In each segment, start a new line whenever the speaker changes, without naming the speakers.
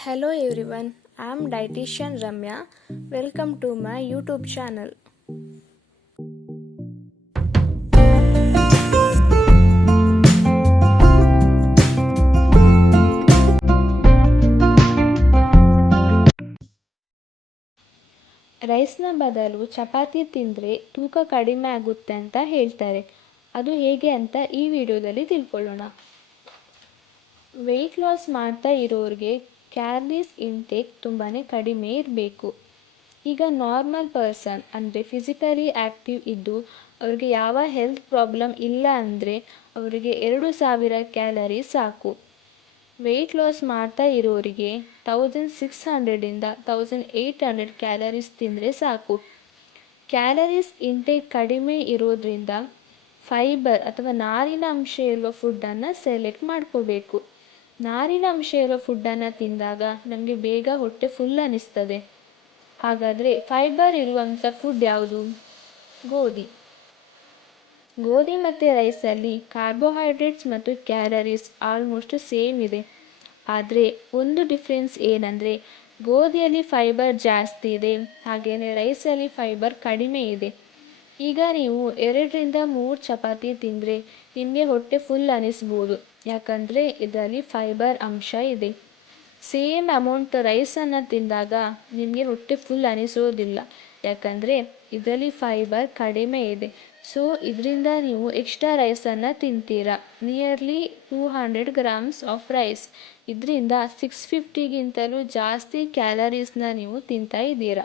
Hello everyone, I am dietitian Ramya. Welcome to my YouTube channel. ರೈಸ್ನ ಬದಲು ಚಪಾತಿ ತಿಂದರೆ ತೂಕ ಕಡಿಮೆ ಆಗುತ್ತೆ ಅಂತ ಹೇಳ್ತಾರೆ ಅದು ಹೇಗೆ ಅಂತ ಈ ವಿಡಿಯೋದಲ್ಲಿ ತಿಳ್ಕೊಳ್ಳೋಣ ವೆಯ್ಟ್ ಲಾಸ್ ಮಾಡ್ತಾ ಇರೋರಿಗೆ ಕ್ಯಾಲರೀಸ್ ಇಂಟೇಕ್ ತುಂಬಾ ಕಡಿಮೆ ಇರಬೇಕು. ಈಗ ನಾರ್ಮಲ್ ಪರ್ಸನ್ ಅಂದರೆ ಫಿಸಿಕಲಿ ಆ್ಯಕ್ಟಿವ್ ಇದ್ದು ಅವ್ರಿಗೆ ಯಾವ ಹೆಲ್ತ್ ಪ್ರಾಬ್ಲಮ್ ಇಲ್ಲ ಅಂದರೆ ಅವರಿಗೆ ಎರಡು ಸಾವಿರ ಕ್ಯಾಲರಿ ಸಾಕು. ವೆಯ್ಟ್ ಲಾಸ್ ಮಾಡ್ತಾ ಇರೋರಿಗೆ ತೌಸಂಡ್ ಸಿಕ್ಸ್ ಹಂಡ್ರೆಡಿಂದ ತೌಸಂಡ್ ಏಯ್ಟ್ ಹಂಡ್ರೆಡ್ ಕ್ಯಾಲರೀಸ್ ತಿಂದರೆ ಸಾಕು. ಕ್ಯಾಲರೀಸ್ ಇಂಟೇಕ್ ಕಡಿಮೆ ಇರೋದ್ರಿಂದ ಫೈಬರ್ ಅಥವಾ ನಾರಿನ ಅಂಶ ಇರುವ ಫುಡ್ಡನ್ನು ಸೆಲೆಕ್ಟ್ ಮಾಡ್ಕೋಬೇಕು. ನಾರಿನ ಅಂಶ ಇರೋ ಫುಡ್ಡನ್ನು ತಿಂದಾಗ ನಮಗೆ ಬೇಗ ಹೊಟ್ಟೆ ಫುಲ್ ಅನ್ನಿಸ್ತದೆ. ಹಾಗಾದರೆ ಫೈಬರ್ ಇರುವಂಥ ಫುಡ್ ಯಾವುದು? ಗೋಧಿ. ಗೋಧಿ ಮತ್ತು ರೈಸಲ್ಲಿ ಕಾರ್ಬೋಹೈಡ್ರೇಟ್ಸ್ ಮತ್ತು ಕ್ಯಾಲರೀಸ್ ಆಲ್ಮೋಸ್ಟ್ ಸೇಮ್ ಇದೆ. ಆದರೆ ಒಂದು ಡಿಫ್ರೆನ್ಸ್ ಏನಂದರೆ ಗೋಧಿಯಲ್ಲಿ ಫೈಬರ್ ಜಾಸ್ತಿ ಇದೆ ಹಾಗೆಯೇ ರೈಸಲ್ಲಿ ಫೈಬರ್ ಕಡಿಮೆ ಇದೆ. ಈಗ ನೀವು ಎರಡರಿಂದ ಮೂರು ಚಪಾತಿ ತಿಂದರೆ ನಿಮಗೆ ಹೊಟ್ಟೆ ಫುಲ್ ಅನ್ನಿಸ್ಬೋದು. ಯಾಕಂದರೆ ಇದರಲ್ಲಿ ಫೈಬರ್ ಅಂಶ ಇದೆ. ಸೇಮ್ ಅಮೌಂಟ್ ರೈಸನ್ನು ತಿಂದಾಗ ನಿಮಗೆ ರೊಟ್ಟಿ ಫುಲ್ ಅನಿಸೋದಿಲ್ಲ. ಯಾಕಂದರೆ ಇದರಲ್ಲಿ ಫೈಬರ್ ಕಡಿಮೆ ಇದೆ. ಸೊ ಇದರಿಂದ ನೀವು ಎಕ್ಸ್ಟ್ರಾ ರೈಸನ್ನು ತಿಂತೀರಾ? Nearly two hundred grams of rice ಇದರಿಂದ ಸಿಕ್ಸ್ ಫಿಫ್ಟಿಗಿಂತಲೂ ಜಾಸ್ತಿ ಕ್ಯಾಲರೀಸ್ನ ನೀವು ತಿಂತಾ ಇದ್ದೀರಾ?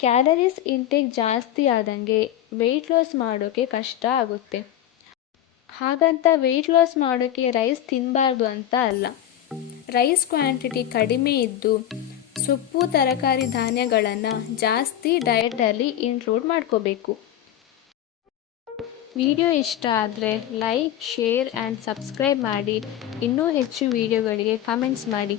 ಕ್ಯಾಲರೀಸ್ ಇಂಟೇಕ್ ಜಾಸ್ತಿ ಆದಂಗೆ ವೆಯ್ಟ್ ಲಾಸ್ ಮಾಡೋಕ್ಕೆ ಕಷ್ಟ ಆಗುತ್ತೆ. ಹಾಗಂತ ವೆಯ್ಟ್ ಲಾಸ್ ಮಾಡೋಕ್ಕೆ ರೈಸ್ ತಿನ್ನಬಾರ್ದು ಅಂತ ಅಲ್ಲ. ರೈಸ್ ಕ್ವಾಂಟಿಟಿ ಕಡಿಮೆ ಇದ್ದು ಸೊಪ್ಪು, ತರಕಾರಿ, ಧಾನ್ಯಗಳನ್ನು ಜಾಸ್ತಿ ಡಯಟಲ್ಲಿ ಇನ್ಕ್ಲೂಡ್ ಮಾಡ್ಕೋಬೇಕು. ವಿಡಿಯೋ ಇಷ್ಟ ಆದರೆ ಲೈಕ್ ಶೇರ್ ಆ್ಯಂಡ್ ಸಬ್ಸ್ಕ್ರೈಬ್ ಮಾಡಿ. ಇನ್ನೂ ಹೆಚ್ಚು ವಿಡಿಯೋಗಳಿಗೆ ಕಮೆಂಟ್ಸ್ ಮಾಡಿ.